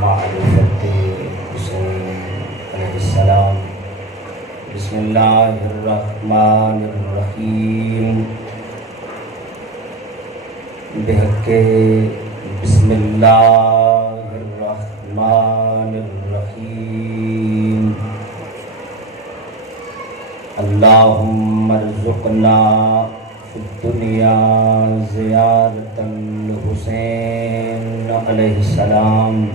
معرفت حسین علیہ السلام۔ بسم اللہ الرحمن الرحیم۔ بحق بسم اللہ الرحمن الرحیم۔ اللہم ارزقنا فی الدنیا زیارت الحسین علیہ السلام۔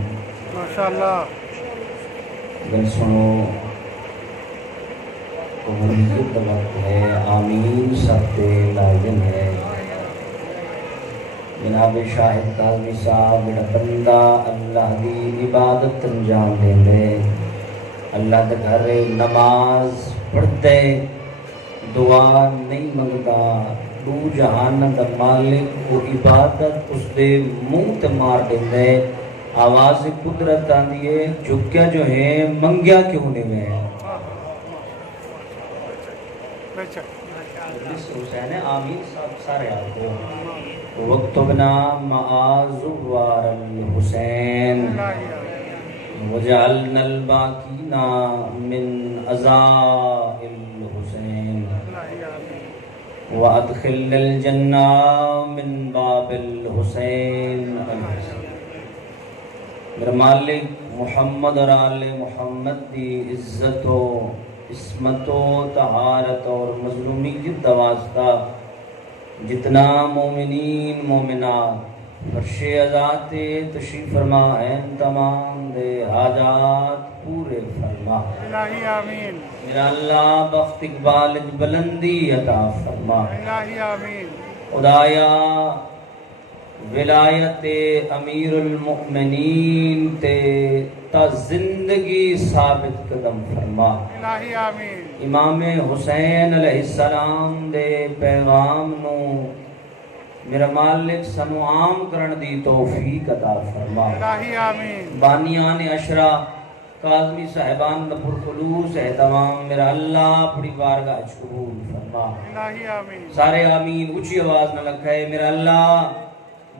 ماشاءاللہ۔ گل سنو، قبولیت وقت ہے، آمین سب پہ لازم ہے۔ جناب شاہد کاظمی صاحب جڑا بندہ اللہ دی عبادت انجام دے، اللہ دے گھر نماز پڑھتے، دعا نہیں منگتا، دو جہان دا مالک وہ عبادت اس دے منہ تے مار دے، آواز قدرت آندی ہے، جھکیا جو ہے منگیا کیوں نہیں ہے؟ حسین آمین سارے آپ کو وقتبنا معاذوار الحسین وجعلنا الباقین من عزاء الحسین وادخلنا الجنہ من باب الحسین۔ میرا مالک محمد اور آل محمد دی عزت و عصمت و طہارت اور مظلومیت دا واسطہ جتنا مومنین مومنات فرش ازات تشریف فرما ہیں تمام دے حاجات پورے فرما۔ الہی آمین۔ میرا اللہ بخت اقبال بلندی عطا فرما۔ الہی آمین۔ خدایا ولایت امیر المؤمنین تے تا زندگی ثابت قدم فرما۔ الہی آمین۔ امام حسین علیہ السلام دے پیغام نو میرا مالک سنو عام کرن دی توفیق عطا فرما۔ الہی آمین۔ بانیان عشرہ کاظمی صاحبان دا پرخلوص اہتمام میرا اللہ اپنی بارگاہ قبول فرما۔ الہی آمین۔ سارے آمین اونچی آواز نہ لکھائے۔ میرا اللہ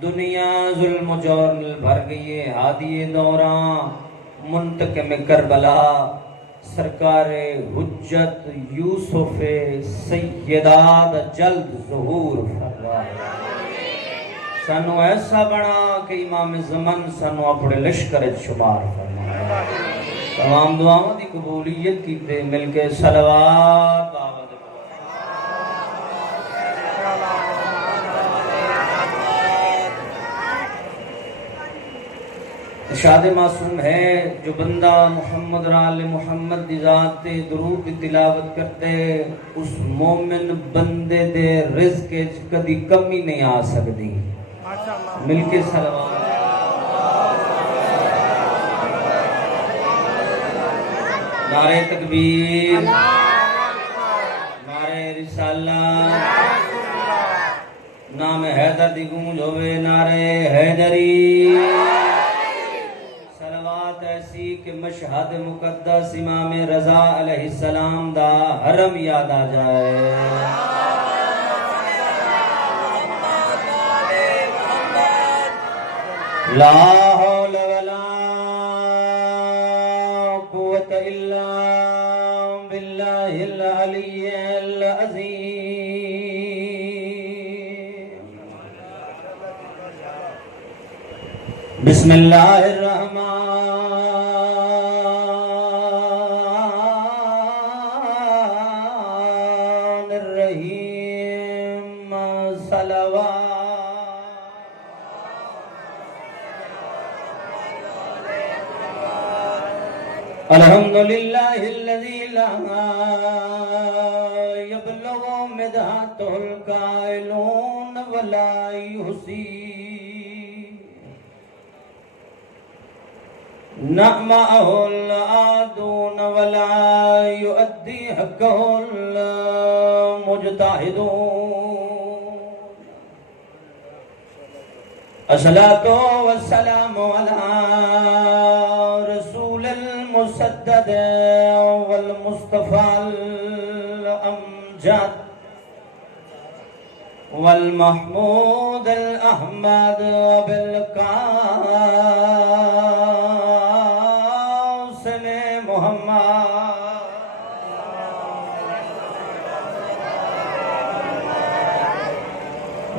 دنیا ظلم و جور نل بھر گئی ہے، ہادی دوراں منتقم کربلا سرکار حجت یوسف سیدہ جلد ظہور فرما۔ سانو ایسا بنا کہ امام زمن سانو اپنے لشکر شمار فرما۔ تمام دعاؤں دی قبولیت کی دے مل کے صلوات آباد۔ ارشاد معصوم ہے جو بندہ محمد اور آل محمد دی ذات تے درود دی تلاوت کرتے اس مومن بندے دے رزق وچ کدی کمی نہیں آ سکتی۔ مل کے صلوات۔ نعرہ تکبیر، نعرہ رسالت، نام حیدر دی گونج ہوئے، نعرہ حیدری۔ صلوات ایسی کہ مشہد مقدس امام رضا علیہ السلام دا حرم یاد آ جائے۔ لا حول ولا قوة الا باللہ العلی العظیم۔ بسم اللہ الرحمن الرحیم۔ صلوات۔ الحمدللہ الذی لا یبلغ مدحہ القائلون ولا یحصی نعمہ العادون ولا یؤدی حقہ المجتہدون۔ الصلاة والسلام علی رسول المسدد والمصطفى الامجد والمحمود الأحمد بالقاء محمد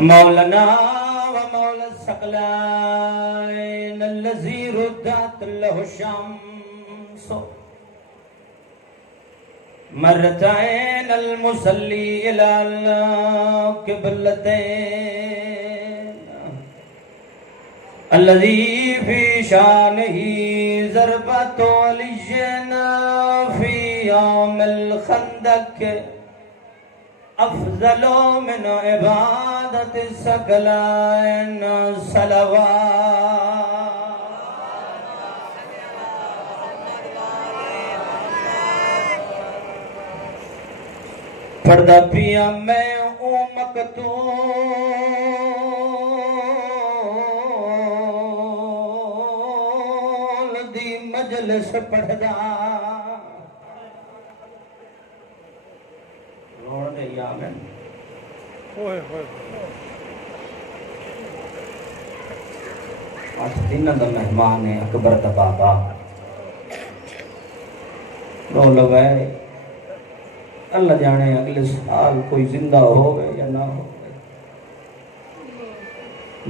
مولانا ومولا الثقلين الذي ردت له الشمس مرتين المصلي إلى القبلتين الذي في شانه ضربة علينا في يوم الخندق أفضل من عبادة الثقلين صلوات پڑھدا پیا میں او مقتول دی مجلس پڑھدا روڑ دے یا میں ہوئے آج دن دا مہمان ہے اکبر دا بابا رو لگائے اللہ جانے اگلے سال کوئی زندہ ہوگئے یا نہ ہوگئے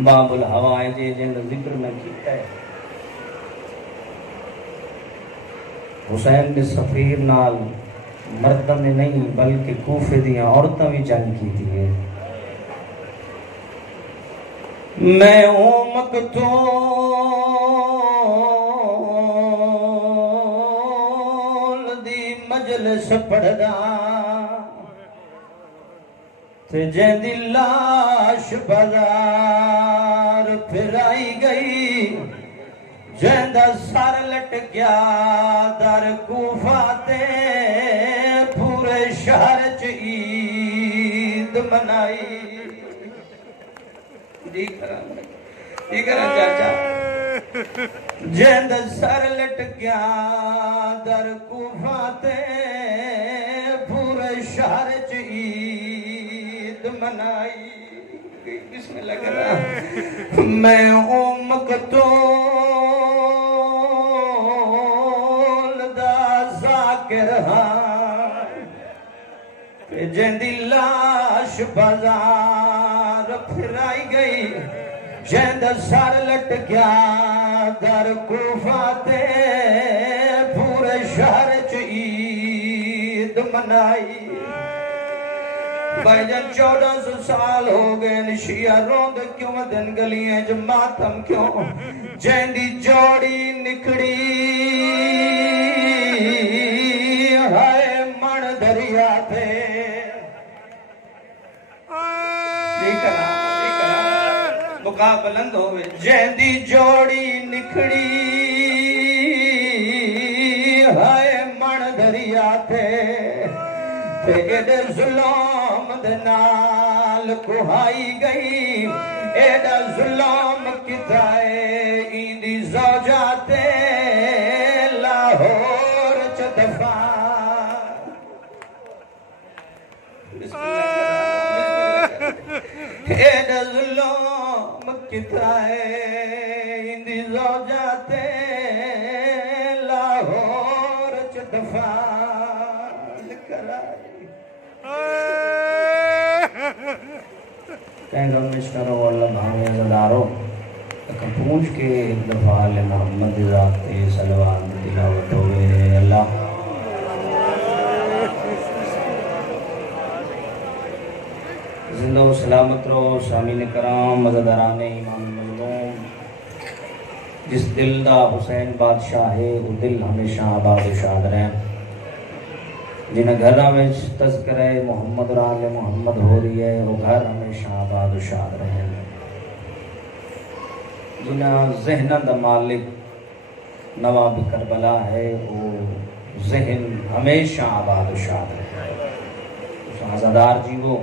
باب الہوائے جن ذکر میں کیتا ہے حسین نے سفیر نال مردہ نے نہیں بلکہ کوفے دیاں عورتاں بھی جنگ کی تھی ہے میں ہوں مقتول دی مجلس پڑھدا تے جیندی لاش بازار پھرائی گئی جیندہ سر لٹ گیا در کوفہ تے پورے شہر چ عید منائی جی کرا چاچا جیندہ سر لٹ گیا در کوفہ تے پورے شہر چ عید منائی بسم اللہ کرا میں ہوں مقتول دا ذاکر ہاں جیندی لاش بازار پھرائی گئی جیندہ سر لٹ گیا در کوفہ تے پورے شہر چ عید منائی بھائی جان 1400 سال ہو گئے شیعہ روند کیوں دن گلیاں جو ماتم کیوں جیندی جوڑی نکڑی ہائے من دریا تھے بکا بلند ہوئے جیندی جوڑی نکڑی ہائے من دریا تھے تے ایڈے ظلم دنال کوہائی گئی ایڈا ظلم کتائے ایندی زوجاتے لاہور چ دفاع ایڈا ظلم کتائے ایندی زوجاتے لاہور چ دفاع کہیں گا مشتروں اللہ بھاوے زداروں اکا پونچ کے ایک دفعہ آل محمد ذات صلوات تلاوت ہوئے اللہ زندہ و سلامت رو سامین کرام مزداران امام مظلوم جس دل دا حسین بادشاہ ہے وہ دل ہمیشہ آباد و شاد رہے جنہیں گھرہ میں تذکرہ محمد اور آل محمد ہو رہی ہے وہ گھر ہمیشہ آباد و شاد رہے جنہیں ذہن دا مالک نواب کربلا ہے وہ ذہن ہمیشہ آباد و شاد رہے شہزادار جی وہ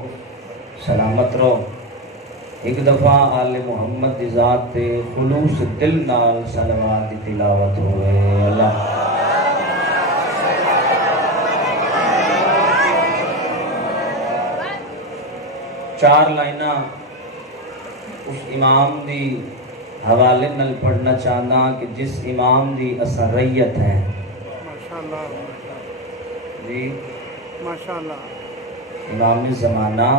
سلامت رو ایک دفعہ آل محمد دی ذات تے خلوص دل نال صلوات دی تلاوت ہوئے اللہ 4 لائنہ اس امام دی حوالے نل پڑھنا چاہنا کہ جس امام دی اثر ریت ہے ماشاءاللہ جی ماشاءاللہ امام زمانہ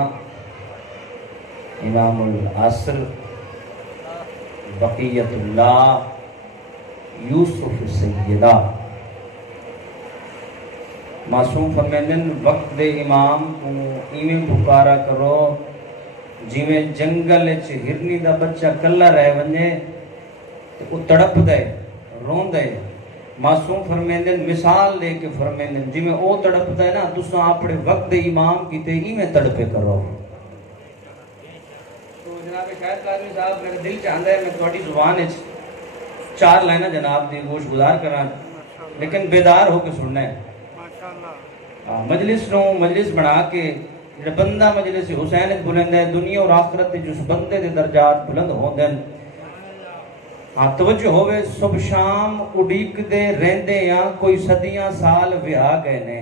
امام العصر بقیت اللہ یوسف سیدہ معصوم فرمیندن وقت دے امام کو ایویں پکارا کرو جویں جنگل وچ ہرنی دا بچہ کلا رہ ونجے تے او تڑپ دے رون دے معصوم فرمیندن مثال دے کے فرمیندن جویں او تڑپدا ہے نا تساں اپنے وقت دے امام کیتے ایویں تڑپے کرو تو جناب شاہد قادری صاحب میرے دل چاہندا ہے میں تہاڈی زبان وچ 4 لائناں جناب دی گوش گزار کراں لیکن بیدار ہو کے سننا ہے مجلس نو مجلس بنا کے جڑا بندہ مجلس حسین بلند ہے دنیا اور آخرت جس بندے دے درجات بلند ہوندے ہیں توجہ ہوئے صبح شام اڈیک دے رہندے ہیں کوئی صدیاں سال وہا گئے نے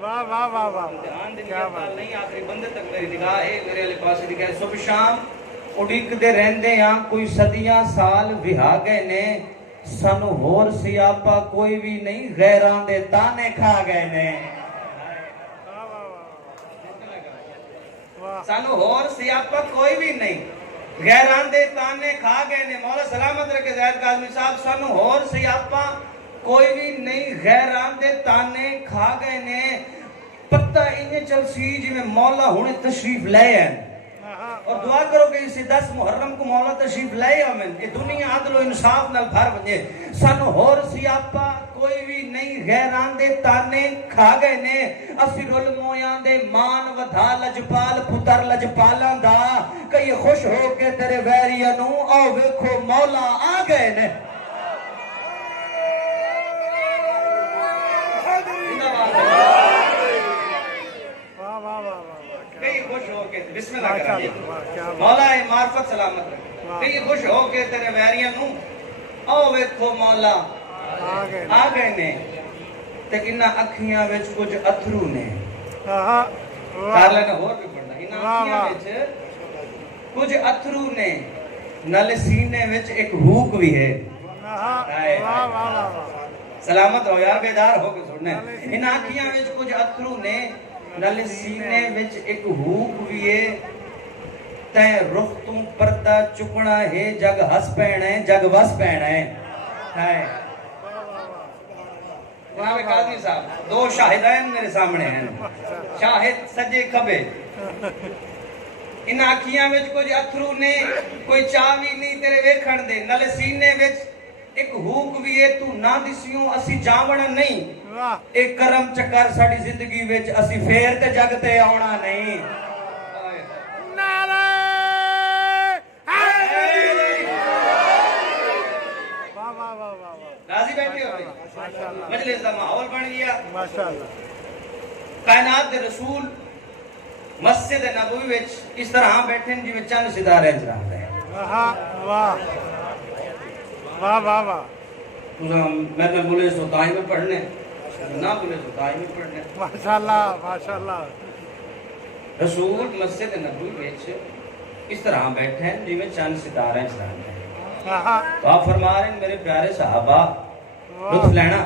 واہ واہ واہ واہ دھیان دے نہیں آخری بندے تک میری نگاہ ہے میرے علی پاس دکھائے صبح شام اڈیک دے رہندے ہیں کوئی صدیاں سال وہا گئے نے سانو ہور سیاپا کوئی بھی نہیں غیران دے تانے کھا گئے نے سانو ہور سیاپا کوئی بھی نہیں غیران دے تانے کھا گئے نے مولا سلامت رکھے زید قادری صاحب سانو ہور سیاپا کوئی بھی نہیں غیران دے تانے کھا گئے نے پتہ انہیں چل سی جی میں مولا ہونے تشریف لے ہیں اور دعا کرو کہ اسی 10 محرم کو مولا تشریف لائے آمین کہ دنیا عدل و انصاف نال بھر ونجے سانو ہور سیاپا کوئی بھی نہیں غیران دے تانے کھا گئے نے اسی رول مویاں دے مان ودھا لجپال پتر لجپالاں دا کئی خوش ہو کے تیرے ویریاں نو او ویکھو مولا آ گئے نے خوش ہو کے بسم اللہ کرا مولا معرفت سلامت رکھے کئی خوش ہو کے تیرے ویریاں نو او ویکھو مولا آ گئے نے تے انہاں اکھیاں وچ کچھ اتھرو نے کر لینا ہور بھی پڑھنا انہاں اکھیاں وچ کچھ اتھرو نے نال سینے وچ ایک ہوک بھی ہے سلامت رہو یار بیدار ہو کے سننا انہاں اکھیاں وچ کچھ اتھرو نے نل سینے وچ ایک ہوک بھی ہے تے رخ توں پردہ چکنا ہے جگ ہس پینا ہے جگ وس پینا ہے جناب قاضی صاحب 2 شاہدین میرے سامنے ہیں شاہد سجے کھبے ان آنکھیاں وچ کچھ اتھرو نے کوئی چاوی نہیں تیرے ویکھن دے نل سینے وچ ایک ہوک بھی ہے تو نہ دسیوں اسی جاونا نہیں ایک کرم چکر ساڑی زندگی وچ اسی پھر تے جگ تے آونا نہیں راضی بیٹھے ہو گئی مجلس دا ماحول بن گیا کائنات دے رسول مسجد نبوی وچ اس طرح بیٹھے جی میں چند ستارے چراغ ہے واہ واہ واہ واہ میں بولے سو تائی میں پڑھنے نہ بولے سو تائی میں پڑھنے ماشاءاللہ ماشاءاللہ رسول مسجد نبوی وچ اس طرح بیٹھے ہیں جی میں چند ستارے چراغ ہے تو آپ فرما رہے ہیں میرے پیارے صحابہ لطف لینا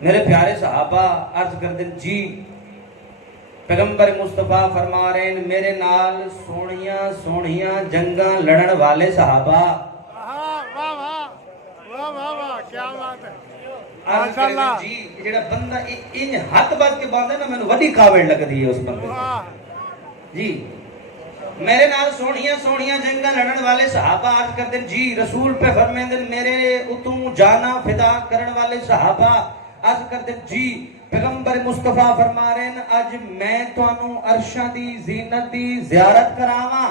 میرے پیارے صحابہ عرض کر دیں جی پیغمبر مصطفیٰ فرما رہے ہیں میرے نال سونیاں سونیاں جنگاں لڑن والے صحابہ کیا بات ہے عرض کر دیں جی جڑا بندہ ان ہاتھ بات کے باندھے نا میں نے وڈی کاوڑ لگ دی ہے اس بندے جی میرے نال سونیاں سونیاں جنگاں لڑن والے صحابہ عرض کر دیں جی رسول پہ فرمیندن میرے اتوں جانا فدا کرن والے صحابہ عرض کر دیں جی پیغمبر مصطفیٰ فرما رہے ہیں آج میں توانوں عرشاں دی زینت دی زیارت کراواں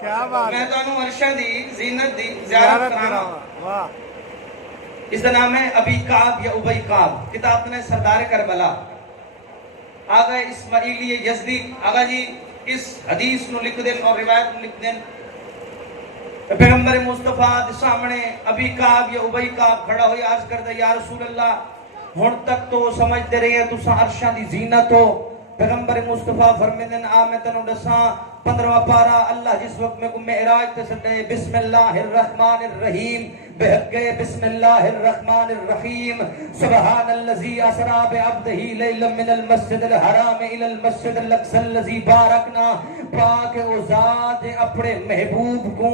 کیا بات میں توانوں عرشاں دی زینت دی زیارت کراواں اس کا نام ہے ابی کعب یا ابی کعب کتاب نے سردار کربلا آگا اسماعیلی یزدی آگا جی اس حدیث نو لکھ دیں اور روایت نو لکھ دیں پیغمبر مصطفیٰ دے سامنے ابی کعب یا ابی کعب کھڑا ہوئی عرض کرتا یا رسول اللہ ہن تک تو سمجھتے رہے ہیں تساں عرشاں دی زینت ہو پیغمبر مصطفیٰ فرمیندن آ میں تنوں دساں 15واں پارا اللہ جس وقت میں کو معراج تے سدے بسم اللہ الرحمن الرحیم بحق بسم اللہ الرحمن الرحیم سبحان الذی اسری بعبدہ لیلا من المسجد الحرام الی المسجد الاقصی الذی بارکنا پاک او ذات اپنے محبوب کو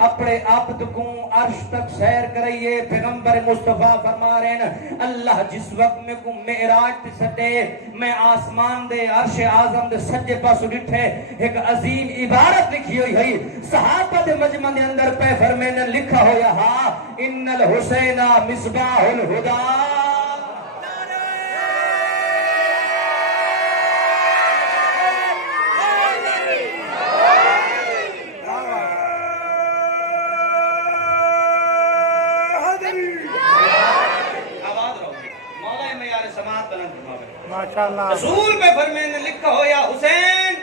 اپنے عبد کو عرش تک سیر کرائیے پیغمبر مصطفیٰ فرما رہے ہیں اللہ جس وقت میں کو معراج تے سدے میں آسمان دے عرش اعظم دے سجے پاسو ڈٹھے ایک عظیم عبارت لکھی ہوئی ہے صحابہ دے مجمع دے اندر پہ فرمینے لکھا ہویا ہاں ان الحسین مصباح الہدا ماشاءاللہ رسول پہ فرمینے لکھا ہو یا حسین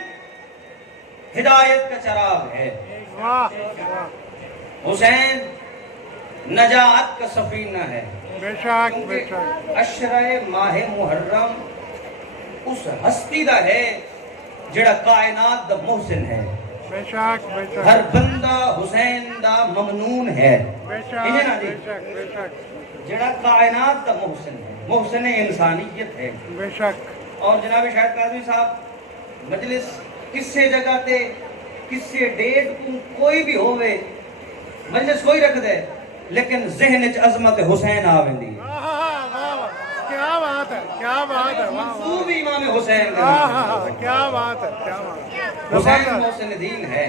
ہدایت کا چراغ ہے واہ واہ حسین نجات کا سفینہ ہے بے شک بے شک عشرہ ماہ محرم اس ہستی دا ہے جڑا کائنات دا محسن ہے بے شک بے شک ہر بندہ حسین دا ممنون ہے بے انہیں نا شک جی بے شک بے شک جڑا کائنات دا محسن ہے محسن انسانیت ہے بے شک اور جناب شاہد قاضی صاحب مجلس کسے جگہ تے کسے ڈیٹ کو کوئی بھی ہوئے مجلس کوئی رکھ دے لیکن ذہن اچ عظمت حسین آوندی واہ واہ واہ کیا بات ہے کیا بات ہے واہ واہ منصوب امام حسین واہ کیا بات ہے کیا بات ہے حسین زبردست محسن دین ہے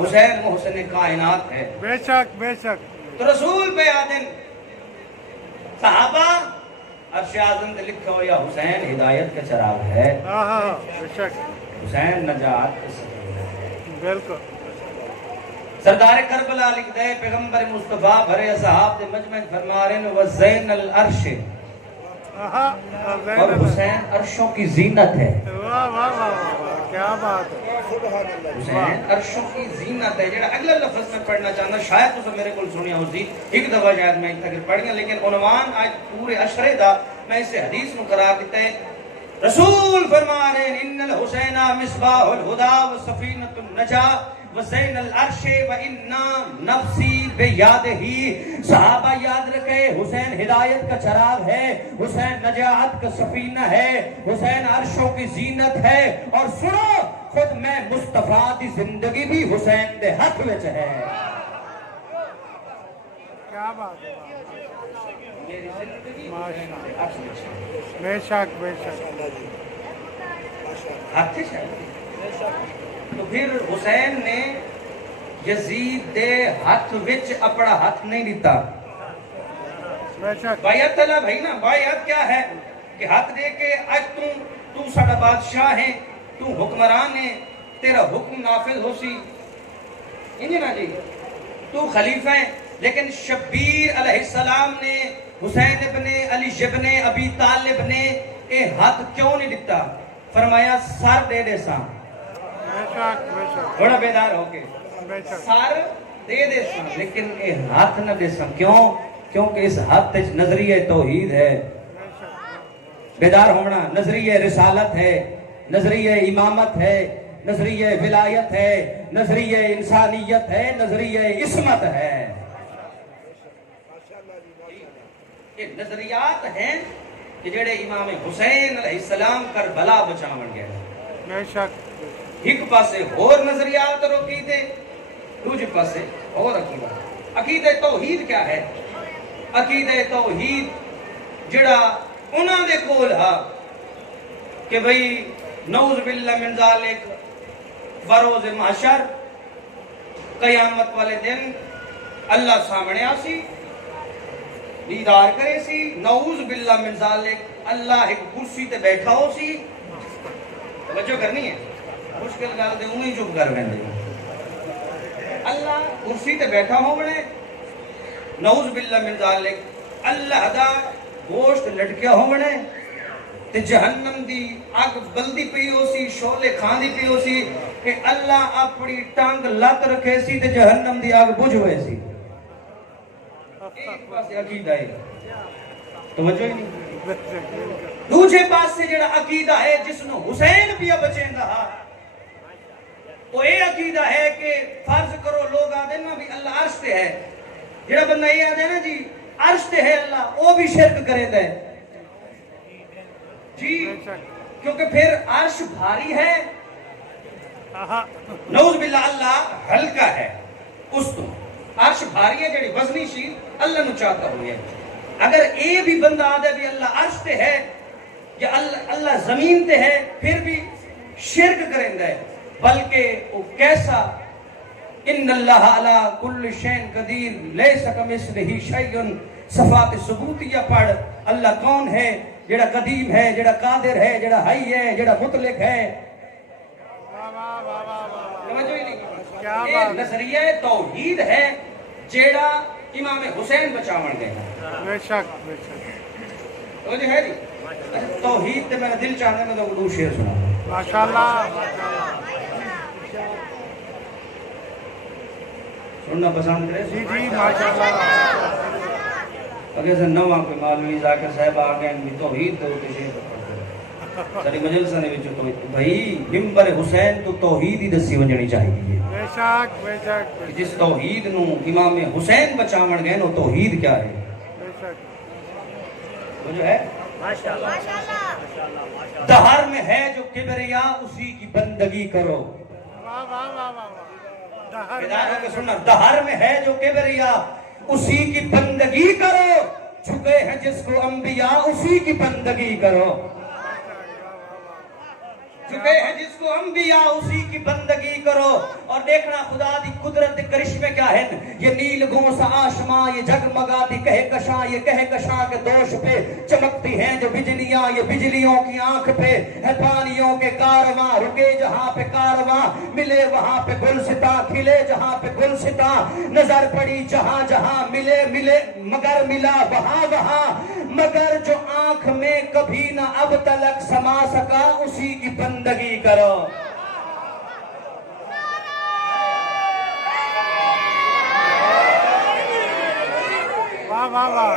حسین محسن کائنات ہے بے شک بے شک تو رسول پہ آدن صحابہ عرش اعظم تے لکھا ہو یا حسین ہدایت کا چراغ ہے بے شک حسین نجات کا سفینہ ہے بالکل سردار کربلا لکھ دے پیغمبر مصطفیٰ بھرے اصحاب دے مجمع فرما رہے ہیں وزین العرش اور حسین عرشوں کی زینت ہے واہ واہ واہ کیا بات ہے حسین عرشوں کی زینت ہے جڑا اگلا لفظ میں پڑھنا چاہتا شاید تو میرے کو سنیا ہوتی ایک دفعہ شاید میں ایک تک پڑھ گیا لیکن عنوان آج پورے اشرے دا میں اسے حدیث میں قرار دیتا ہے رسول فرما رہے ہیں ان الحسین مصباح الہدا وسفینۃ النجاہ وزین العرش وإنا نفسی بیادہی صحابہ یاد رکھے حسین ہدایت کا چراغ ہے حسین نجات کا سفینہ ہے حسین عرشوں کی زینت ہے اور سنو خود میں مصطفیٰ دی زندگی بھی حسین دے ہاتھ وچ ہے کیا بات ہے میری زندگی ماشاءاللہ ہاتھ وچ ہے بے شک بے شک ہاتھ وچ ہے تو پھر حسین نے یزید دے ہاتھ وچ اپنا ہاتھ نہیں دیتا بے شک بایعت طلب ہے نا بایعت کیا ہے کہ ہاتھ دے کے آج تو ساڑا بادشاہ ہے تو حکمران ہے تیرا حکم نافذ ہو سی انجی نا جی تو خلیفہ ہے لیکن شبیر علیہ السلام نے حسین ابن علی ابن ابی طالب نے اے ہاتھ کیوں نہیں دیتا فرمایا سر دے دے ساں بے شک بے شک تھوڑا بیدار ہو کے بے شک سر دے دے ساں لیکن اے ہاتھ نہ دے ساں کیوں کیونکہ اس ہاتھ وچ نظریہ توحید ہے بیدار ہونا نظریہ رسالت ہے نظریہ امامت ہے نظریہ ولایت ہے نظریہ انسانیت ہے نظریہ عصمت ہے یہ نظریات ہیں کہ جڑے امام حسین علیہ السلام کربلا بچاون گئے بے شک ایک پاسے اور نظریات اور عقیدے دوسرے پاسے اور عقیدہ عقیدہ توحید کیا ہے عقیدہ توحید جڑا انہاں دے کول ہا کہ بھئی نعوذ باللہ من ذالک بروز محشر قیامت والے دن اللہ سامنے آسی دیدار کرے سی نعوذ باللہ من ذالک اللہ ایک کرسی تے بیٹھا ہو سی توجہ کرنی ہے مشکل گل دے انہی چپ کر ویندے اللہ کرسی تے بیٹھا ہو بنے نعوذ باللہ من ذالک اللہ دا گوشت لٹکیا ہو بنے تے جہنم دی آگ بلدی پی ہو سی شولے کھان دی پی ہو سی کہ اللہ اپنی ٹانگ لات رکھے سی تے جہنم دی آگ بجھ ہوئے سی ایک پاس عقیدہ ہے توجہ ہی نہیں دوسرے پاس سے جڑا عقیدہ ہے جس نو حسین بھی بچیں دا وہ یہ عقیدہ ہے کہ فرض کرو لوگ آدھے نا بھی اللہ عرش تے ہے، جڑا بندہ یہ آدھے نا جی عرش تے ہے اللہ، وہ بھی شرک کرے دے جی، کیونکہ پھر عرش بھاری ہے، نعوذ باللہ اللہ ہلکا ہے، اس تو عرش بھاری ہے جڑی وزنی شی اللہ نو چاہتا ہوئی ہے۔ اگر اے بھی بندہ آدھے بھی اللہ عرش تے ہے یا اللہ زمین تے ہے، پھر بھی شرک کریں گے، بلکہ وہ کیسا ان اللہ علی کل شین قدیر لیس کمثلہ شیء، صفات ثبوتیہ پڑھ اللہ کون ہے، جڑا قدیم ہے، جڑا قادر ہے، جڑا حی ہے، جڑا مطلق ہے۔ سمجھو ہی نہیں، یہ نظریہ توحید ہے جیڑا امام حسین بچاون گئے۔ بے شک بے شک، سمجھو ہے جی، توحید تے میرا دل چاہتا ہے میں تو اردو شعر سنا ماشاءاللہ سننا پسند کرے جی جی ماشاءاللہ۔ اگر سے نواں کوئی مولوی ذاکر صاحب آ گئے بھی توحید تو شعر ساری مجلسہ نے وچ تو بھائی ممبر حسین تو توحید ہی دسی ونجنی چاہیے، بے شک بے شک جس توحید نو امام حسین بچاون گئے نو توحید کیا ہے، بے شک، وہ جو ہے دہر میں ہے جو کبریا اسی کی بندگی کرو۔ واہ واہ واہ واہ، بیدار ہو کے سننا، دہر میں ہے جو کبریا اسی کی بندگی کرو، جھکے ہیں جس کو انبیاء اسی کی بندگی کرو، جھکے ہیں جس کو انبیاء اسی کی بندگی کرو۔ اور دیکھنا خدا دی قدرت کرشمے کیا ہے، یہ نیل گوں سا آسماں، یہ جگمگاتی کہکشاں، یہ کہکشاں کے دوش پہ چمکتی ہیں جو بجلیاں، یہ بجلیوں کی آنکھ پہ ہے پانیوں کے کارواں، رکے جہاں پہ کارواں، ملے وہاں پہ گلستاں، کھلے جہاں پہ گلستاں، نظر پڑی جہاں جہاں، ملے ملے مگر ملا وہاں وہاں، مگر جو آنکھ میں کبھی نہ اب تلک سما سکا اسی کی بندگی کرو۔ واہ واہ واہ،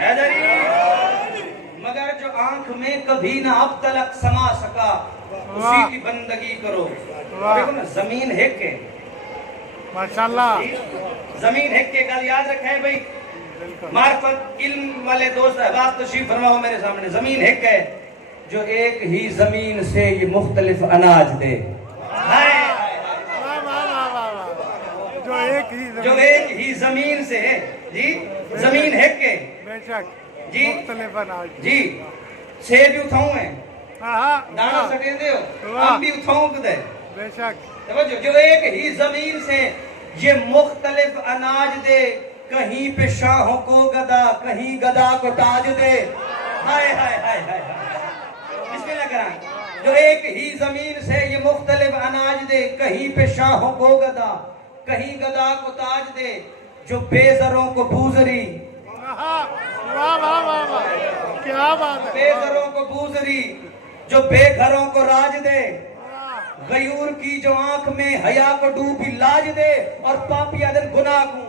حیدری مگر جو آنکھ میں کبھی نہ اب تلک سما سکا اسی کی بندگی کرو۔ دیکھو نا زمین ہک ہے، ماشاءاللہ زمین ہک کے گل یاد رکھے بھئی، معرفت علم والے دوست احباب تشریف فرماؤ میرے سامنے، زمین ہک ہے جو ایک ہی زمین سے یہ مختلف اناج دے، جو ایک ہی جو ایک ہی زمین سے جی زمین ہک ہے بے شک جی مختلف اناج جی، سے بھی اتھاؤں ہیں ہاں دانا سٹے دے ہو، ہم بھی اتھاؤں کدے، بے شک توجہ، جو ایک ہی زمین سے یہ مختلف اناج دے، کہیں پہ شاہوں کو گدا، کہیں گدا کو تاج دے، ہائے ہائے ہائے ہائے، بسم اللہ کرام، جو ایک ہی زمین سے یہ مختلف اناج دے، کہیں پہ شاہوں کو گدا، کہیں گدا کو تاج دے، جو بے زروں کو بوزری، واہ واہ واہ واہ، کیا بات ہے، بے زروں کو بوزری، جو بے گھروں کو راج دے، غیور کی جو آنکھ میں حیا کو ڈوبی لاج دے، اور پاپی دن گناہ کو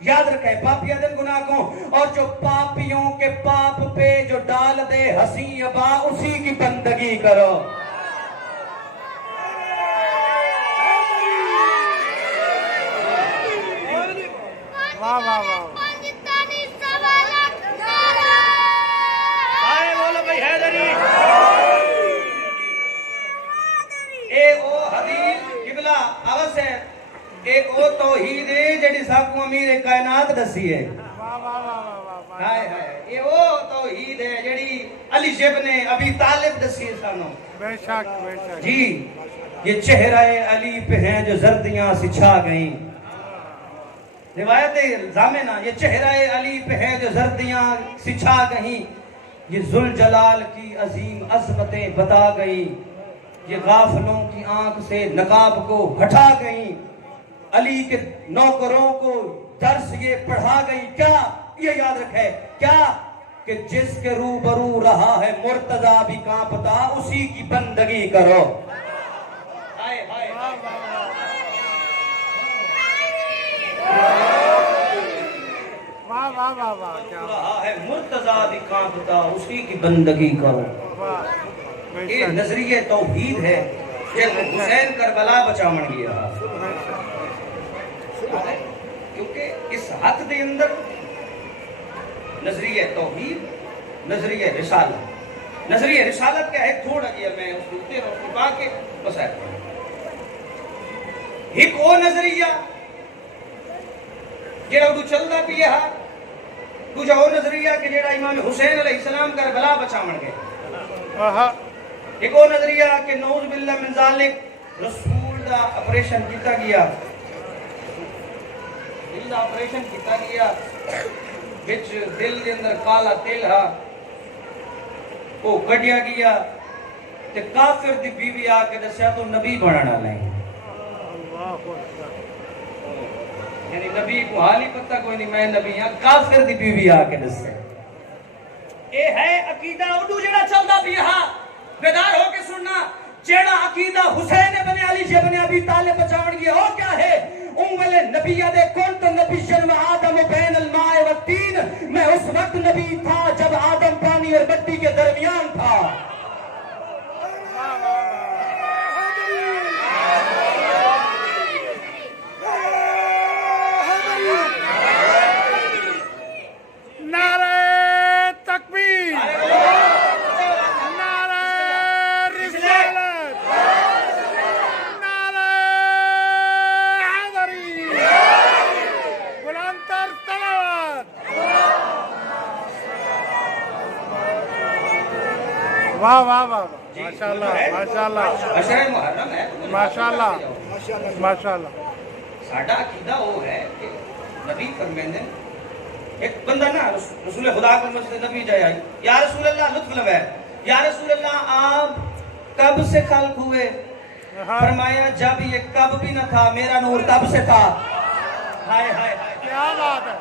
یاد رکھے، پاپی دن گناہ کو، اور جو پاپیوں کے پاپ پہ جو ڈال دے ہنسی ابا اسی کی بندگی کرو۔ واہ واہ واہ، آئے بولو بھائی حیدری، اے او حدیث قبلہ آواز ہے، اے او توحید ہے جڑی ساکو امیر کائنات دسی ہے، واہ واہ واہ واہ، ہائے ہائے، اے او توحید ہے جڑی علی ابن ابی طالب دسی ہے سانو، بے شک بے شک جی یہ چہرہ علی پہ ہیں جو زردیاں سچھا گئیں، روایت زامنہ، یہ چہرہ علی پہ ہے جو زردیاں سچھا گئیں، یہ ذوالجلال کی عظیم عظمتیں بتا گئیں، یہ غافلوں کی آنکھ سے نقاب کو ہٹا گئیں، علی کے نوکروں کو درس یہ پڑھا گئیں، کیا یہ یاد رکھے، کیا کہ جس کے روبرو رہا ہے مرتضی بھی کانپتا اسی کی بندگی کرو۔ ہائے ہائے واہ واہ واہ واہ، کیا رہا ہے مرتضی بھی کانپتا اسی کی بندگی کرو۔ واہ یہ نظریہ توحید ہے جب حسین کربلا بچاون گیا کیونکہ اس ہاتھ دے اندر نظریہ توحید نظریہ رسالت نظریہ رسالت کیا ہے تھوڑا جیا میں اس کو اتنے روشنی پا کے بس ہے ایک وہ نظریہ جڑا اڈو چلدا پیا ہے دوجا وہ نظریہ کہ جڑا امام حسین علیہ السلام کربلا بچاون گئے ایک وہ نظریہ کہ نعوذ باللہ من ذالک رسول دا آپریشن کیتا گیا دل دا آپریشن کیتا گیا وچ دل دے اندر کالا تیل ہا وہ کڈیا گیا تے کافر دی بیوی آ کے دسیا تو نبی بننا نہیں یعنی نبی کو حال ہی پتہ کوئی نہیں میں نبی ہاں کافر دی بیوی آ کے دسیا اے ہے عقیدہ اڈو جڑا چلدا پیا بیدار ہو کے سننا جیڑا عقیدہ حسین بن علی بن ابی طالب بچاون گیا ہو کیا ہے ویلے نبی دے کنت نبی جنم آدم بین الماء والتین میں اس وقت نبی تھا جب آدم پانی اور مٹی کے درمیان تھا نعرہ تکبیر نعرہ رسالت نعرہ حیدری بلند تر تلاوت واہ واہ واہ ماشاءاللہ ماشاءاللہ عشرہ محرم ہے ماشاءاللہ ماشاءاللہ ساڈا عقیدہ وہ ہے کہ نبی فرمیندے ایک بندہ نا رسول خدا کو مسجد نبی جائے یا رسول اللہ لطف لوے یا رسول اللہ آپ کب سے خلق ہوئے فرمایا جب یہ کب بھی نہ تھا میرا نور تب سے تھا ہائے ہائے ہائے کیا بات ہے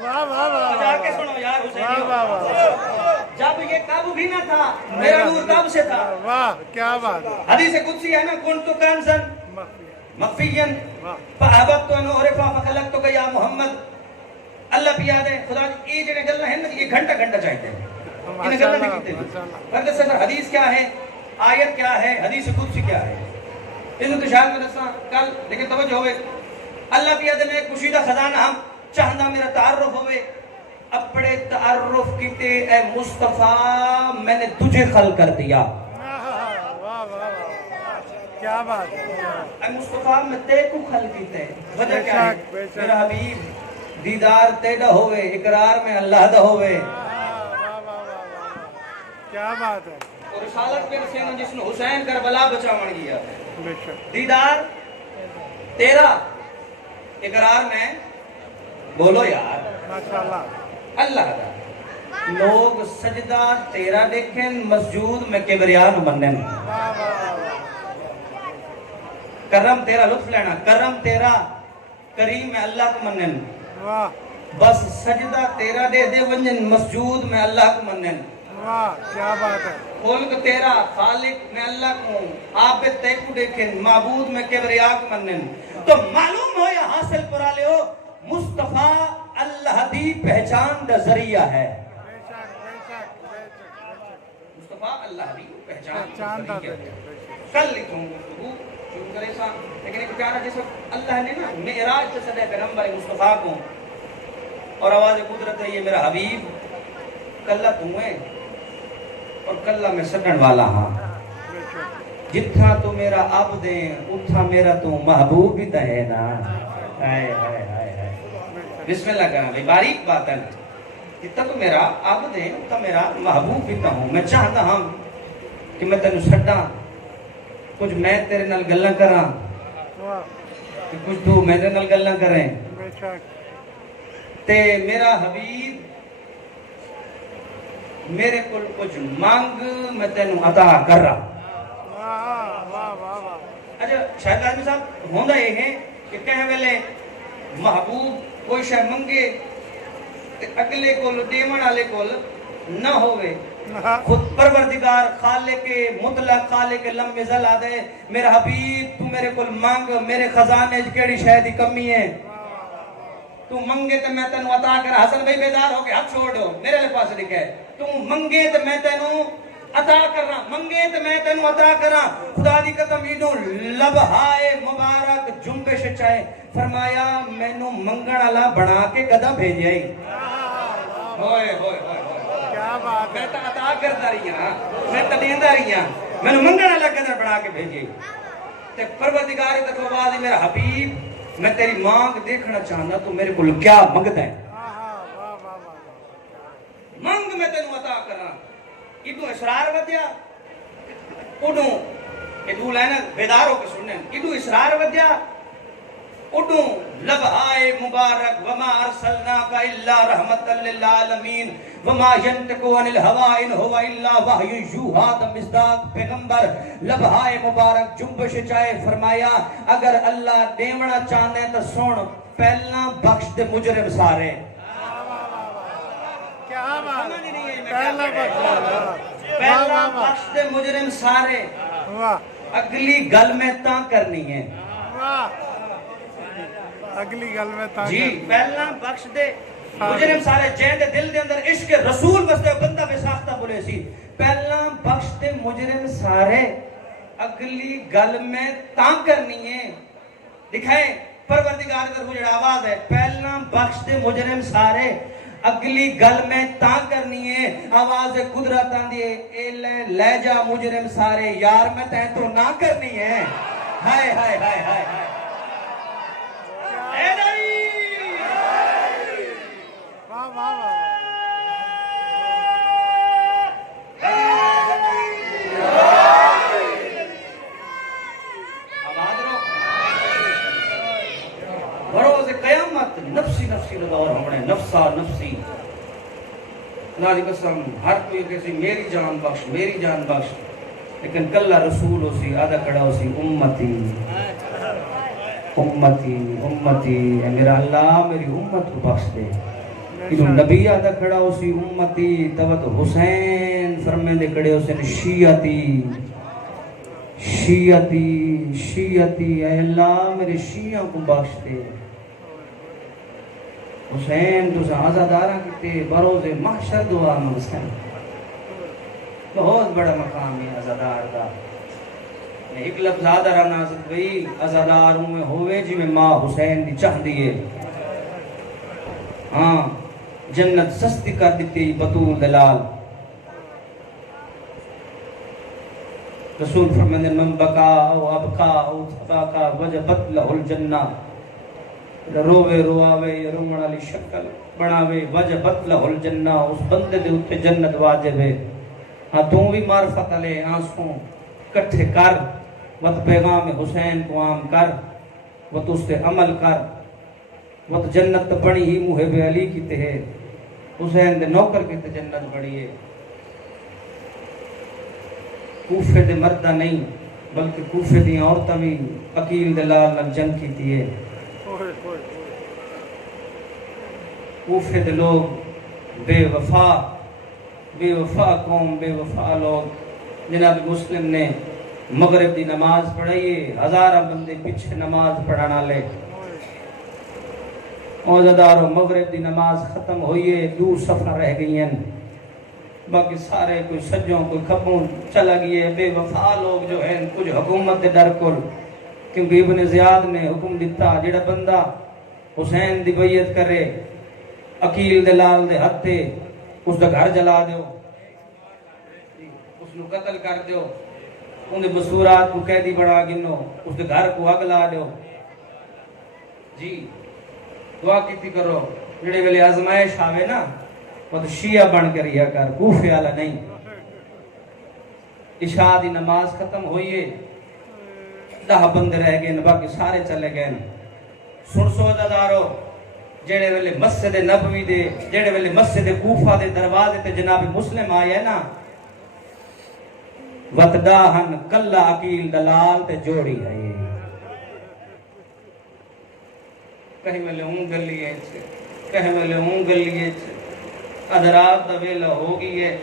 واہ واہ واہ جا کے سنو یار حسین واہ واہ جب یہ کب بھی نہ تھا میرا نور تب سے تھا واہ کیا بات ہے حدیث قدسی ہے نا کنت کنزن مخفیا فاحببت ان اعرف فخلقتك یا محمد اللہ بھی یاد ہے خدا یہ جڑے گل ہیں نا یہ گھنٹہ گھنٹہ چاہتے ہیں انہیں گل نہیں کیتے بندے سے حدیث کیا ہے آیت کیا ہے حدیث قدسی کیا ہے اس کو شاید میں دساں کل لیکن توجہ ہوئے اللہ بھی یاد میں کشیدہ خزانہ ہم چاہنا میرا تعارف ہوئے اپنے تعارف کیتے اے مصطفیٰ میں نے تجھے خلق کر دیا واہ واہ واہ کیا بات ہے اے مصطفیٰ میں تے کو خلق کیتے وجہ کیا ہے میرا حبیب دیدار تیڑا ہوئے اقرار میں اللہ دا ہوئے کیا بات ہے اور رسالت پہ رسینا جس نے حسین کربلا بچاون گیا دیدار تیرا اقرار میں بولو یار ماشاءاللہ اللہ دا لوگ سجدہ تیرا دیکھیں مسجود میں کبریان منن کرم تیرا لطف لینا کرم تیرا کریم میں اللہ کو منن واہ بس سجدہ تیرا دے دے ونجن مسجود میں اللہ کو منن واہ کیا بات ہے خلق تیرا خالق میں اللہ کو عابد تے کو دیکھیں معبود میں کبریا کو منن تو معلوم ہو یا حاصل پرا لے ہو مصطفیٰ اللہ دی پہچان دا ذریعہ ہے مصطفیٰ اللہ دی پہچان دا ذریعہ ہے کل لکھوں گفتگو شروع کرے سا لیکن ایک پیارا جس وقت اللہ نے نا معراج سے صدے پیغمبر مصطفیٰ کو اور آواز قدرت ہے یہ میرا حبیب کلہ تمہیں اور کلہ میں سڈن والا ہاں جتھا تو میرا عبد ہے اتھا میرا تو محبوب بھی تا ہے نا ہائے ہائے ہائے ہائے بسم اللہ کرنا بھائی باریک بات ہے جتھا تو میرا عبد ہے اتھا میرا محبوب بھی تا ہوں میں چاہتا ہوں کہ میں تینوں سڈا کچھ میں تیرے نال گلاں کراں کہ کچھ تو میرے نال گلاں کریں تے میرا حبیب میرے کل کچھ مانگ میں تینوں عطا کر رہا اچھا شاید آدمی صاحب ہوندہ یہ ہے کہ کہیں ویلے محبوب کوئی شے منگے اگلے کول دیمن والے کول نہ ہوئے خود پروردگار خالق مطلق خالق لم یزل آدھے میرا حبیب تو میرے کول مانگ میرے خزانے کیڑی شے دی کمی ہے تو منگے تے میں تینوں عطا کر حسن بھائی بیدار ہو کے ہاتھ چھوڑ دو میرے لئے پاس لکھے تو منگے تے میں تینوں عطا کرنا منگے تو میں تینوں عطا کرنا خدا دی قسم ایڈوں لبہائے مبارک جنبش چاہے فرمایا مینوں منگن والا بنا کے کدا بھیجیا ہی ہوئے ہوئے ہوئے کیا بات ہے میں تو عطا کرتا رہی ہاں میں تو دیندا رہی ہاں مینوں منگن والا کدا بنا کے بھیجے تے پروردگار تک آواز میرا حبیب میں تیری مانگ دیکھنا چاہنا تو میرے کو کیا منگتا ہے منگ میں تینوں عطا کرنا ادو اسرار ودیا اڈو ادو لینا بیدار ہو کے سننے ادو اسرار ودیا اڈو لبہائے مبارک وما ارسلناک الا رحمتا للعالمین وما ينطق عن الهوى ان هو الا وحی یوحى مصداق پیغمبر لبہائے مبارک جنبش چاہے فرمایا اگر اللہ دیونا چاہنے تو سن پہلا بخش دے مجرم سارے کیا بات ہے پہلا بخش دے مجرم سارے واہ اگلی گل میں تاں کرنی ہے واہ اگلی گل میں جی پہلا بخش دے مجرم سارے جین دے دل دے اندر عشق رسول بستے بندہ بے ساختہ بولے سی پہلا بخش دے مجرم سارے اگلی گل میں تاں کرنی ہے دکھائیں پروردگار در حجر آواز ہے پہلا بخش دے مجرم سارے اگلی گل میں تاں کرنی ہے آواز قدرت آندھی ہے اے لے جا مجرم سارے یار میں تہیں تو نہ کرنی ہے ہائے ہائے ہائے ہائے اے نہیں واہ واہ واہ آواز رو بروز قیامت نفسی نفسی دور ہمیں نفسا نفسی اللہ دی قسم ہر کوئی کسی میری جان بخش لیکن کلہ رسول ہو سی آدھا کھڑا ہو سی امتی امتی امتی اے میرا اللہ میری امت کو بخش دے انہوں نبی آدھا کھڑا ہو سی امتی توت حسین فرمے دے کھڑے ہو سی شیعتی شیعتی شیعتی اے اللہ میرے شیعہ کو بخش دے حسین تو سے آزادارہ کتے بروز محشر دعا حسین بہت بڑا مقام ہے آزادار دا ایک لفظ آدھر نازد بھئی آزاداروں میں ہوئے جی میں ماں حسین دی چاہ دیئے ہاں جنت سستی کر دیتی بطول دلال رسول فرمانے من بکا او ابکا او تباکا وجبت لہ الجنہ روے رواوے رومن علی شکل بناوے وجبت لہ الجنہ اس بندے دے اتے جنت واجب ہے ہاں تو بھی معرفت علی آنسوں کٹھے کر وقت پیغام حسین کو عام کر وقت اس سے عمل کر وقت جنت بڑی ہی محب علی کی تے حسین دے نوکر کی تے جنت بڑی ہے کوفے دے مردہ نہیں بلکہ کوفے دی عورتہ بھی عقیل دلال لگ جنگ کی تیئے کوفے دے لوگ بے وفا قوم بے وفا لوگ جناب مسلم نے مغرب دی نماز پڑھائیے ہزارہ بندے پیچھے نماز پڑھانا لے عزدارو مغرب دی نماز ختم ہوئیے دور سفر رہ گئی ہیں باقی سارے کوئی سجوں کوئی کھپوں چلا گئے بے وفا لوگ جو ہیں کچھ حکومت دے ڈر کر کیونکہ ابن زیاد نے حکم دیتا جڑا بندہ حسین دی بیعت کرے عقیل دلال دے ہتھے اس دا گھر جلا دیو اس نو قتل کر دیو ان دے مصورات کو قیدی بنا گنو اس دے گھر کو اگ لا دیو جی دعا کیتی کرو جڑے ویلے آزمائش آوے نا وہ تو شیعہ بن کے رہیا کر کوفے والا نہیں عشاء دی نماز ختم ہوئیے 10 بندے رہ گئے باقی سارے چلے گئے سن سو عزادارو جڑے ویلے مسجد نبوی دے جڑے ویلے مسجد کوفہ دے دروازے تے جناب مسلم آئے ہیں نا وطداہن کلا عقیل دلال تے جوڑی ہے کہیں میں ہوں گلیے چھے کہیں میں ہوں گلیے چھے ادرات دا ویلہ ہوگی ہے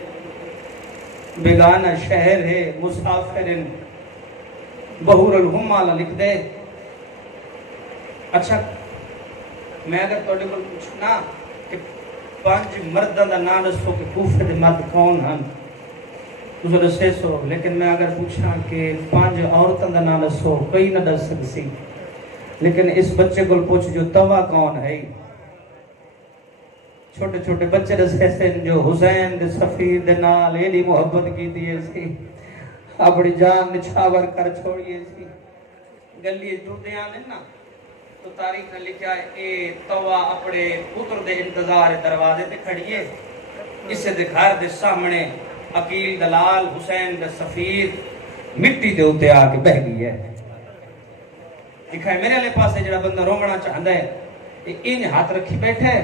بیگانہ شہر ہے مسافرن بہور الہمالہ لکھ دے اچھا میں اگر توڑے کو پوچھنا کہ 5 مردہ دا نام دسو کہ کوفے دے مرد کون ہن تو دسے سو لیکن میں اگر پوچھا کہ 5 عورتوں کا نام دسو کئی نہ دس سکسی لیکن اس بچے کو پوچھ جو توا کون ہے چھوٹے چھوٹے بچے دسے سے جو حسین دے سفیر دے نال ایڈی محبت کی دیئے سی اپنی جان نچھاور کر چھوڑیے سی گلی ٹوٹے آنے نا تو تاریخ نے لکھا ہے اے توا اپنے پتر دے انتظار دروازے تے کھڑیے اسے دے گھر دے سامنے عقیل دلال حسین دے سفیر مٹی دے ہوتے آ کے بہ گئی ہے لکھا ہے میرے لئے پاسے جڑا بندہ رومنا چاہندہ ہے ان ہاتھ رکھی بیٹھے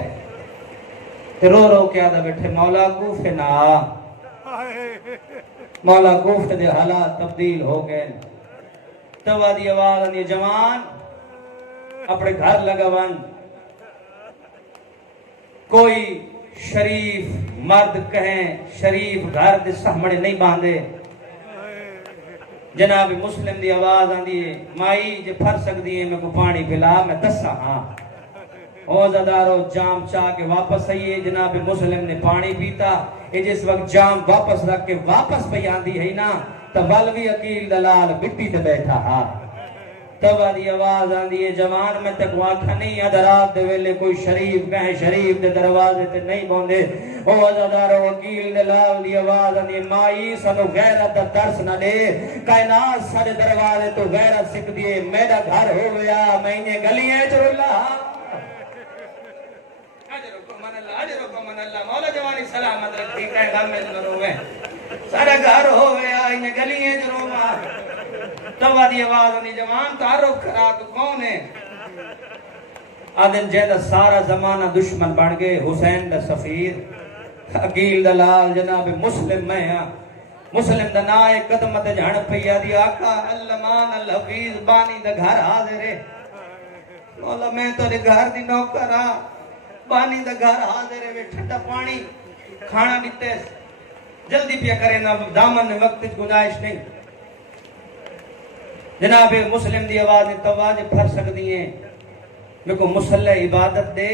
تے رو رو کے آدھا بیٹھے مولا کوفے نا مولا کوفے دے حالات تبدیل ہو گئے توا دی آواز آنی جوان اپنے گھر لگوان کوئی شریف مرد کہیں شریف گھر دے سامنے نہیں باندھے جناب مسلم دی آواز آندی ہے مائی جے پھر سکتی ہے میں کو پانی پلا میں دسا ہاں اوزادارو جام چاہ کے واپس آئیے جناب مسلم نے پانی پیتا یہ جس وقت جام واپس رکھ کے واپس پہ آندی ہے نا تو والوی عقیل دلال مٹی تے بیٹھا ہاں توا دی آواز آندی ہے جوان میں تک واکھا نہیں ادرات دے ویلے کوئی شریف کہیں شریف دے دروازے تے نہیں بوندے او عزادارو وکیل دلال دی آواز آندی ہے مائی سنو غیرت دا درس نہ لے کائنات سارے دروازے تو غیرت سکھ دیے میرا گھر ہو گیا میں انہیں گلیاں چر اللہ اجرکم من اللہ مولا جوانی سلامت رکھی کہیں غم میں ضرور ہے سارا گھر ہو گیا انہیں گلیاں چر اللہ توا دی آواز آنی جوان تعارف کرا تو کون ہے آدن جیدہ سارا زمانہ دشمن بن گئے حسین دا سفیر عقیل دلال جناب مسلم میں ہاں مسلم دا نائے قدمت جھڑ پیا دی آقا اللمان الحفیظ بانی دا گھر حاضر ہے مولا میں تو دے گھر دی نوکرا بانی دا گھر حاضر ہے ٹھنڈا پانی کھانا دیتے جلدی پیا کرے نا دامن وقت گناہش نہیں جناب مسلم دی آواز تواز پھر سکتی ہیں میں کو مسلح عبادت دے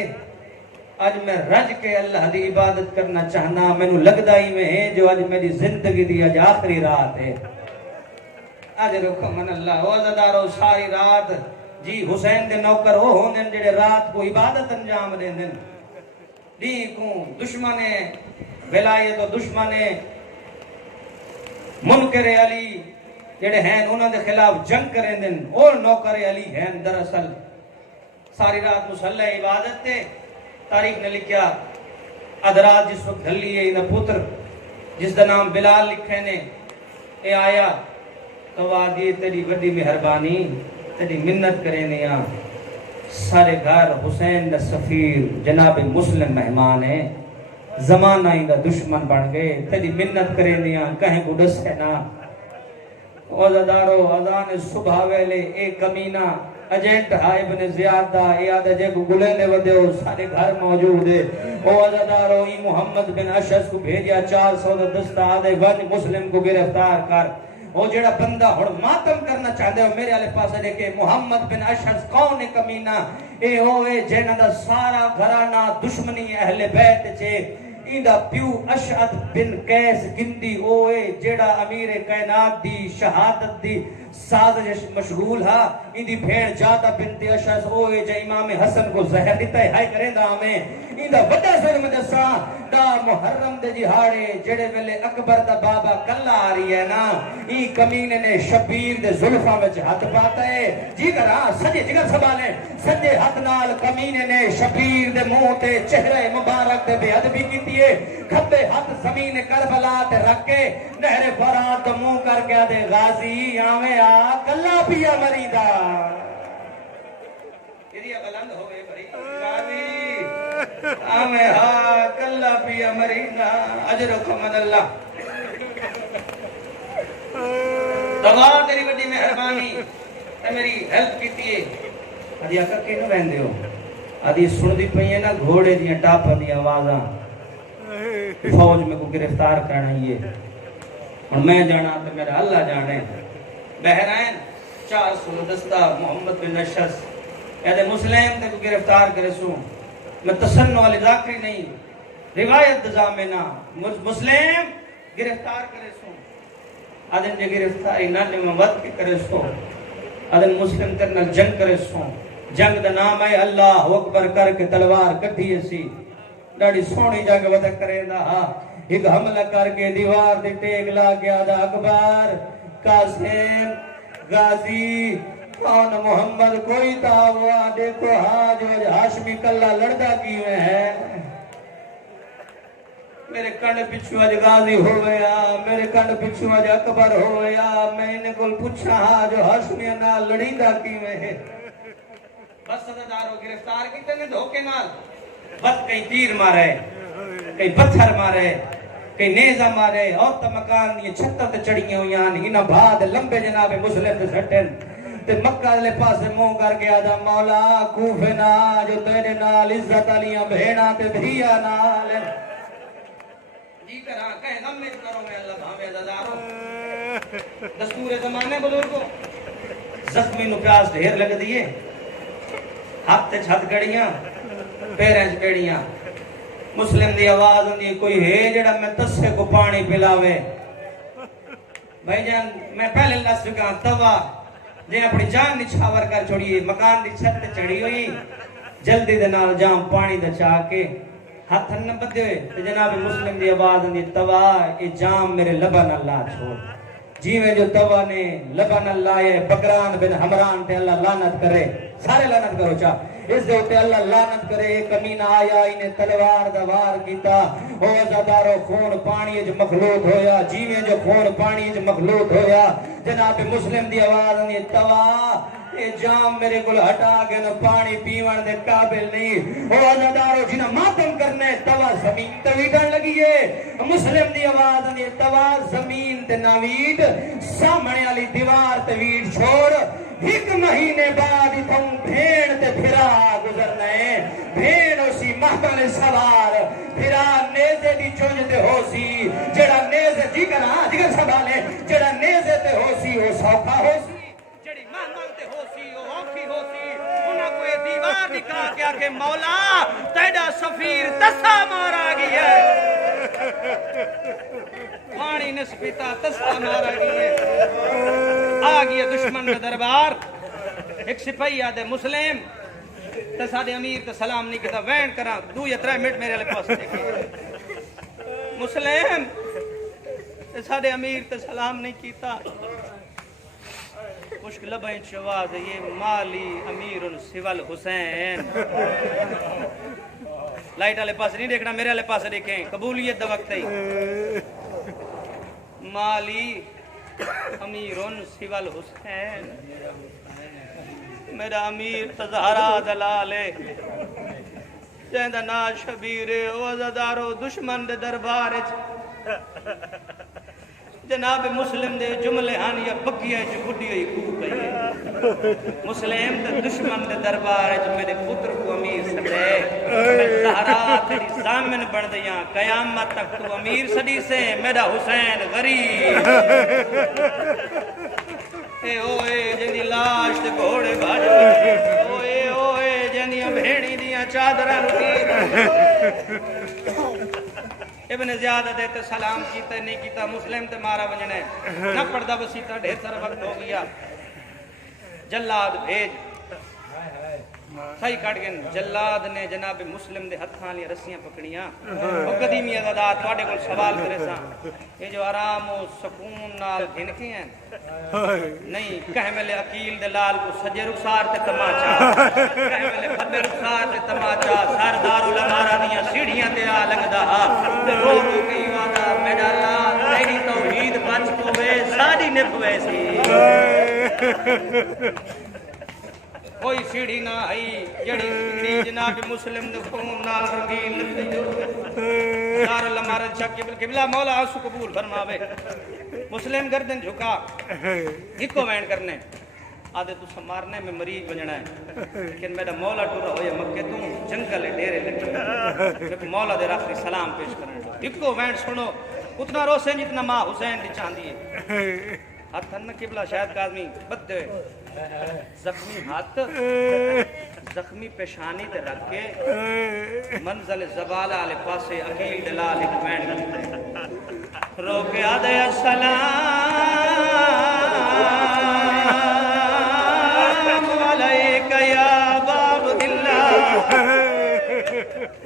آج میں رج کے اللہ دی عبادت کرنا چاہنا میں نو لگدا ہی میں ہے جو آج میری زندگی دی آج آخری رات ہے آج رکھو من اللہ وزدارو ساری رات جی حسین دے نوکر ہو ہوندن جڑے رات کو عبادت انجام دیں دن دیکھوں دشمنے ولایت و دشمنے منکر علی جڑے ہیں انہوں نے خلاف جنگ کریں دن اور نوکر علی ہیں دراصل ساری رات مسلح عبادت تے تاریخ نے لکھیا ادرات جس وقت دھلی ہے انہ پتر جس دا نام بلال لکھے نے اے آیا تو آدھی تیری بڑی مہربانی تیری منت کریں نیا سارے گھر حسین دا سفیر جناب مسلم مہمان ہے زمانہ ہی دا دشمن بن گئے تیری منت کریں نیا کہیں کو ڈس ہے نا اوزدارو اذان صبح ویلے ایک کمینہ اجنٹ ہائی بن زیادہ ایادہ جے کو گلے لے ودے ہو سارے گھر موجود ہے اوزدارو ای محمد بن اشعث کو بھیجیا 400 دستہ آدھے ون مسلم کو گرفتار کر وہ جڑا بندہ ہڑ ماتم کرنا چاہتے ہو میرے آلے پاسے دیکھے محمد بن اشعث کون کمینہ اے ہوئے جنہ دا سارا گھرانہ دشمنی اہل بیت چھے ایندہ پیو اشعث بن قیس گندی ہوئے جڑا امیر کائنات دی شہادت دی سازش مشغول ہا ایندی بھیڑ جادہ بنت اشعث ہوئے جا امام حسن کو زہر دیتا ہے ہائی کریں دا ہمیں ایندہ وڈا ظلم دسا دا محرم دے جہاڑے جڑے ویلے اکبر دا بابا کلا آ رہی ہے نا ای کمینے نے شبیر دے ظلفہ وچ ہاتھ پاتا ہے جگر ہاں سجے جگر سبالیں سجے ہاتھ نال کمینے نے شبیر دے منہ تے چہرے مبارک دے بے ادبی کیتی ہے کھبے ہاتھ زمین کربلا تے رکھ کے نہر فرات منہ کر کے دے غازی آویں آ کلا پیا مریدا یہ بلند ہوئے بڑی غازی آویں آ کلا پیا مریدا اجرکم من اللہ دعا تیری بڑی مہربانی تے میری ہیلپ کیتی ہے ادی آقا کینوں رہندے ہو ادی سن دی پئی ہے نا گھوڑے دیاں ٹاپاں دی آوازاں فوج میں کو گرفتار کرنا ہی ہے اور میں جانا تو میرا اللہ جانے بہرائن 400 دستہ محمد بن اشعث اہد مسلم تے کو گرفتار کرے سوں میں تصنع والی ذاکری نہیں روایت دزامنا مسلم گرفتار کرے سوں آدن جے گرفتاری نہ جمع وقت کے کرے سو آدن مسلم ترنا جنگ کرے سو جنگ دا نام ہے اللہ اکبر کر کے تلوار کٹھی سی ڈاڑی سونی جنگ ودا کرے دا ایک حملہ کر کے دیوار دے ٹیک لا کے آدھا اکبر قاسم غازی کون محمد کوئی تا ہوا دیکھو حاج ہاشمی کلہ لڑدا کیویں ہے میرے کنڈ پچھو آج غازی ہو گیا میرے کنڈ پچھو آج اکبر ہو گیا میں انہیں کل پوچھا حاج ہاشمی نال لڑی دا کیویں ہے بس صدادارو گرفتار کیتے نے دھوکے نال بس کہیں تیر مارے کہیں پتھر مارے کہیں نیزہ مارے اور تا مکان یہ چھتہ تے چڑھیاں ہویاں انہاں بھاد لمبے جناب مسلم تے سٹن تے مکہ دے پاسے منہ کر کے آدھا مولا کوفے نا جو تیرے نال عزت علیاں بہنا تے دھیا نال جی کراں کہے غم میں کرو میں اللہ بھاوے عزادارو دستور زمانے بزرگوں زخمی نو پیاس ڈھیر لگ دیئے ہاتھ تے چھت گڑیاں پیریں چڑیاں مسلم دی آواز ہوندی کوئی ہے جڑا میں تسے کو پانی پلاوے بھائی جان میں پہلے لس چکا توا جے اپنی جان نچھاور کر چھوڑیے مکان دی چھت تے چڑھی ہوئی جلدی دے نال جام پانی دا چاہ کے ہاتھ نہ بدے تے جناب مسلم دی آواز ہوندی توا اے جام میرے لبن اللہ چھوڑ جیویں جو توا نے لبن اللہ ہے بکران بن حمران تے اللہ لعنت کرے سارے لعنت کرو چاہ اس دے اوتے اللہ لعنت کرے کمینہ آیا انہیں تلوار دا وار کیتا او عزادارو خون پانی وچ مخلوط ہویا جیویں جو خون پانی وچ مخلوط ہویا جناب مسلم دی آواز نے توا اے جام میرے کول ہٹا کے نہ پانی پیون دے قابل نہیں او عزادارو جنہ ماتم کرنے توا زمین تے ویٹن لگی ہے مسلم دی آواز نے توا زمین تے نہ ویٹ سامنے والی دیوار تے ویٹ چھوڑ ایک مہینے بعد تم بھیڑ تے پھرا گزرنے بھیڑ اسی محکل سوار پھرا نیزے دی چونج تے ہو سی جڑا نیزے جگر سنبھالے جڑا نیزے تے ہو سی وہ سوکھا ہو سی جڑی محمل تے ہو سی وہ اوکھی ہو سی انہاں کوئی دیوار دکھا کے آکے مولا تیڑا سفیر تسا مارا گیا پانی نسبیتا تسا مارا گیا آ گیا دشمن کا دربار ایک سپاہی آدھے مسلم تے ساڑے امیر تے سلام نہیں کیتا وین کرا 2 یا 3 منٹ میرے لئے پاس دیکھیں مسلم تے ساڑے امیر تے سلام نہیں کیتا مشک لبائیں شواز یہ مالی امیر سول حسین لائٹ والے پاس نہیں دیکھنا میرے والے پاس دیکھیں قبولیت دا وقت ہے مالی امیرن سول حسین میرا امیر تزہرا دلالے جہندہ نا شبیر او عزادارو دشمن دے دربار جناب مسلم دے جملے ہاں یا بکیا جو بڑی ہوئی خوب گئی مسلم دے دشمن دے دربار میرے پتر کو امیر سدے زہرا تیری زامن بڑھ دیاں قیامت تک تو امیر سدی سے میرا حسین غریب اے اوے جنی لاش تے گھوڑے بھاجو اوے جنی بھیڑی دیاں چادرہ نتیر ابن زیادہ دیتے سلام کیتا نہیں کیتا مسلم تے مارا ونجنے نہ پردہ بسیتا ڈھیر سارا وقت ہو گیا جلاد بھیج صحیح کٹ گئن جلاد نے جناب مسلم دے ہتھاں لیا رسیاں پکڑیاں وہ قدیمی عزادات تواڈے کول سوال کرے ساں یہ جو آرام و سکون نال گھنکے ہیں نہیں کہہ ملے عقیل دے لال کو سجے رخسار تے تماچا کہہ ملے کھبے رخسار تے تماچا سردار الامارا دیاں سیڑھیاں تے آ لگدا تے رو رو کے وعدہ میرا اللہ تیری توحید بچ پوے ساڈی نپ ویسی کوئی سیڑھی نہ آئی جڑی سیڑھی جناب مسلم دے خون نال رنگین لگتی دار الامارت شاہ قبلہ مولا آنسو قبول فرماوے مسلم گردن جھکا ہکو وین کرنے آدھے تو سمارنے میں مریض بننا ہے لیکن میرا مولا ٹورا ہویا مکہ تم جنگل ڈیرے لگے مولا دے آخری سلام پیش کرنے ہکو وین سنو اتنا روسے جتنا ماں حسین دی چاندی ہے ہاتھ نہ قبلہ شاید کاظمی بدے زخمی ہاتھ زخمی پیشانی تے رکھ کے منزل زبالہ آلے پاسے عقیل دلال ایک وین کرتے رو کے آدھے السلام علیک یا باب اللہ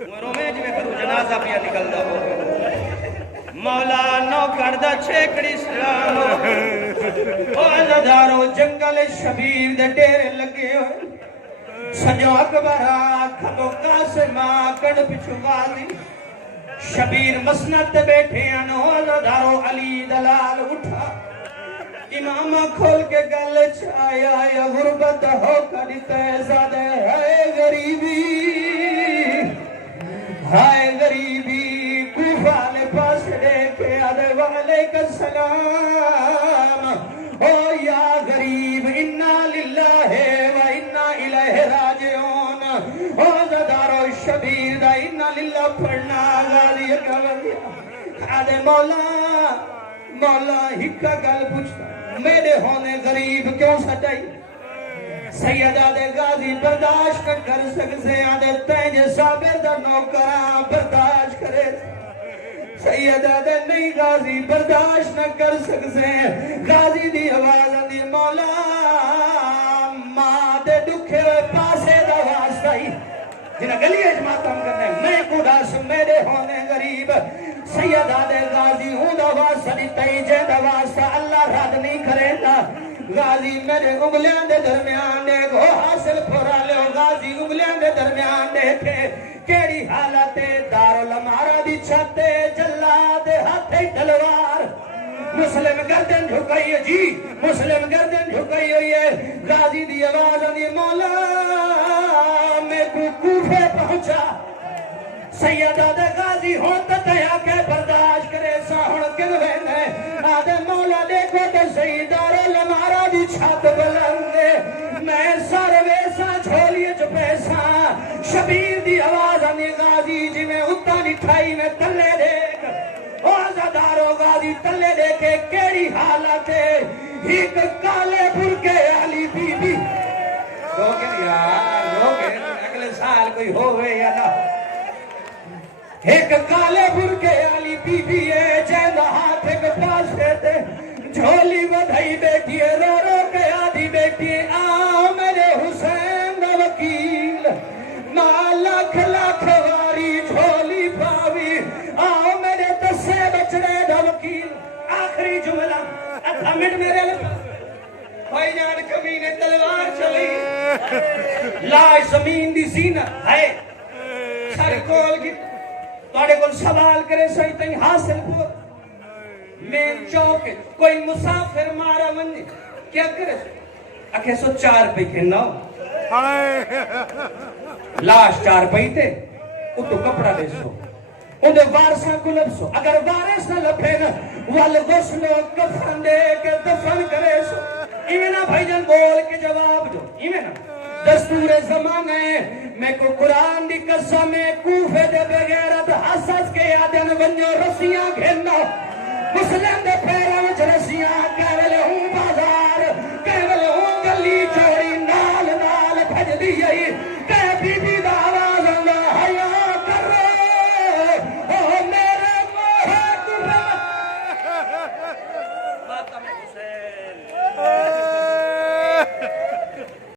عمروں میں جو کرو جنازہ پیا نکل دا ہو مولا نو کردہ چھیکڑی سلام او عزدارو جنگل شبیر دے ڈیرے لگے ہوئے سجو اکبرہ کھتو قاسمہ کڑ پچھو غازی شبیر مسند بیٹھے انو عزدارو علی دلال اٹھا امامہ کھول کے گل چھایا یا غربت ہو کری تیزادہ ہے غریبی ہائے غریبی کوفہ پاس دیکھے آدھے وعلیک السلام او یا غریب انا للہ و انا الیہ راجعون او زدارو شبیر دا انا للہ پڑھنا غازی کا وقیا آدھے مولا ہکا گل پوچھتا میرے ہونے غریب کیوں سٹائی سید آدھے غازی برداشت کر سکتے آدھے تینجے صابر دا نوکران برداشت کرے سید آدھے نہیں غازی برداشت نہ کر سکتے غازی دی آواز آدھی مولا ماں دے دکھے ہوئے پاسے دا واسطائی جنہاں گلی اجماعتم کرنے میں قداس میرے ہونے غریب سید آدھے غازی ہوں دا واسطہ دی تینجے دا واسطہ اللہ رد نہیں کرے دا غازی میرے انگلیاں دے درمیان دیکھو حاصل پھرا لے غازی انگلیاں دے درمیان دیکھے کیڑی حالت دارالمارا دی چھتے جلاد ہاتھ تلوار مسلم گردن جھکائی ہے جی مسلم گردن جھکائی ہوئی ہے غازی دی آواز آنی مولا میں کو کوفے پہنچا سید آدھے غازی ہوتا تیا کے برداشت کرے ساہن کنوین ہے آدھے مولا دیکھو تے سید دارالمارا دی چھت بلندے میں سر ویسا جھولیے جو پیسا شبیر دی آواز آنی غازی جی میں اتا نٹھائی میں تلے دیکھ اوزدارو غازی تلے دیکھے کیڑی حالت ہے ایک کالے برکے علی بی بی روکن یار روکن اگلے سال کوئی ہوئے یا نہ ایک کالے برکے علی بی بی ہے جیندہ ہاتھ ایک پاس دیتے جھولی بدھائی بیٹھی ہے رو رو کے آدھی بیٹھی ہے آؤ میرے حسین دا وکیل نا لاکھ لاکھ واری جھولی پاوی آؤ میرے تسے بچڑے دا وکیل آخری جملہ اتھا منٹ میرے لئے بھائی جان کمینے تلوار چلی لاش زمین دی زینت ہے سر کول کی توڑے کو سوال کرے سوئی تنگ حاصل پور مین چوک کوئی مسافر مارا منی کیا کرے اکھے سو 4 پہ کھنو لاش 4 پہ تے اتو کپڑا دے سو اندھے وارساں کو لب سو اگر وارس نہ لپے نا والغسل و کفن دے کے دفن کرے سو ایمینا بھائی جان بول کے جواب دو ایمینا دستور زمانے میں کو قرآن دی قسم کوفے دے بغیرت حسد کے آدن ونجو رسیاں گھنو مسلم دے پیروں وچ رسیاں کہہ لے ہوں بازار